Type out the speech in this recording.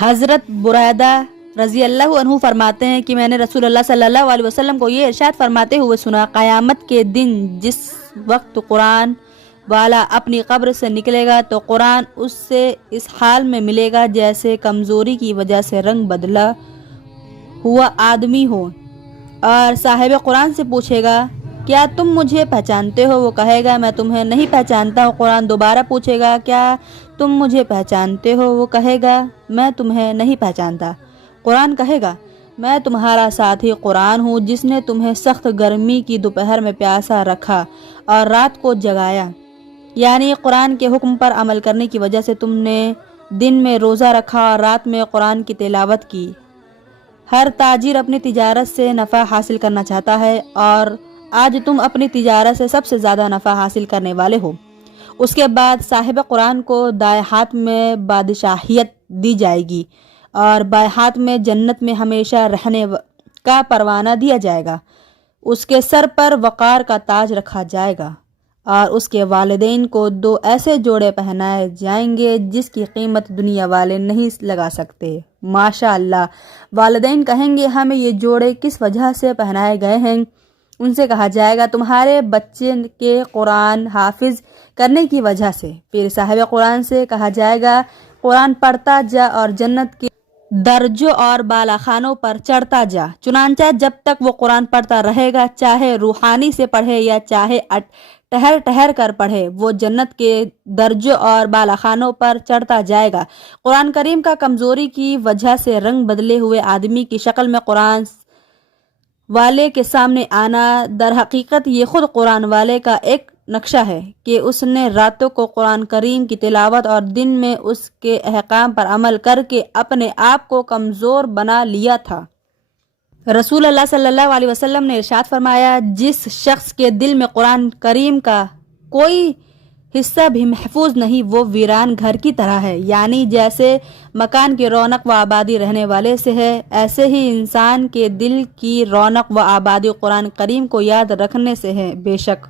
حضرت برائدہ رضی اللہ عنہ فرماتے ہیں کہ میں نے رسول اللہ صلی اللہ علیہ وسلم کو یہ ارشاد فرماتے ہوئے سنا، قیامت کے دن جس وقت قرآن والا اپنی قبر سے نکلے گا تو قرآن اس سے اس حال میں ملے گا جیسے کمزوری کی وجہ سے رنگ بدلا ہوا آدمی ہو، اور صاحب قرآن سے پوچھے گا کیا تم مجھے پہچانتے ہو؟ وہ کہے گا میں تمہیں نہیں پہچانتا ہوں۔ قرآن دوبارہ پوچھے گا کیا تم مجھے پہچانتے ہو؟ وہ کہے گا میں تمہیں نہیں پہچانتا۔ قرآن کہے گا میں تمہارا ساتھی قرآن ہوں جس نے تمہیں سخت گرمی کی دوپہر میں پیاسا رکھا اور رات کو جگایا، یعنی قرآن کے حکم پر عمل کرنے کی وجہ سے تم نے دن میں روزہ رکھا اور رات میں قرآن کی تلاوت کی۔ ہر تاجر اپنی تجارت سے نفع حاصل کرنا چاہتا ہے اور آج تم اپنی تجارت سے سب سے زیادہ نفع حاصل کرنے والے ہو۔ اس کے بعد صاحب قرآن کو دائیں ہاتھ میں بادشاہیت دی جائے گی اور بائیں ہاتھ میں جنت میں ہمیشہ رہنے کا پروانہ دیا جائے گا۔ اس کے سر پر وقار کا تاج رکھا جائے گا اور اس کے والدین کو 2 ایسے جوڑے پہنائے جائیں گے جس کی قیمت دنیا والے نہیں لگا سکتے۔ ماشاء اللہ۔ والدین کہیں گے ہمیں یہ جوڑے کس وجہ سے پہنائے گئے ہیں؟ ان سے کہا جائے گا تمہارے بچے کے قرآن حافظ کرنے کی وجہ سے۔ پھر صاحب قرآن سے کہا جائے گا قرآن پڑھتا جا اور جنت کے درجوں اور بالاخانوں پر چڑھتا جا، چنانچہ جب تک وہ قرآن پڑھتا رہے گا، چاہے روحانی سے پڑھے یا چاہے ٹہر ٹہر کر پڑھے، وہ جنت کے درجوں اور بالاخانوں پر چڑھتا جائے گا۔ قرآن کریم کا کمزوری کی وجہ سے رنگ بدلے ہوئے آدمی کی شکل میں قرآن والے کے سامنے آنا، در حقیقت یہ خود قرآن والے کا ایک نقشہ ہے کہ اس نے راتوں کو قرآن کریم کی تلاوت اور دن میں اس کے احکام پر عمل کر کے اپنے آپ کو کمزور بنا لیا تھا۔ رسول اللہ صلی اللہ علیہ وسلم نے ارشاد فرمایا جس شخص کے دل میں قرآن کریم کا کوئی حصہ بھی محفوظ نہیں وہ ویران گھر کی طرح ہے، یعنی جیسے مکان کی رونق و آبادی رہنے والے سے ہے، ایسے ہی انسان کے دل کی رونق و آبادی قرآن کریم کو یاد رکھنے سے ہے۔ بے شک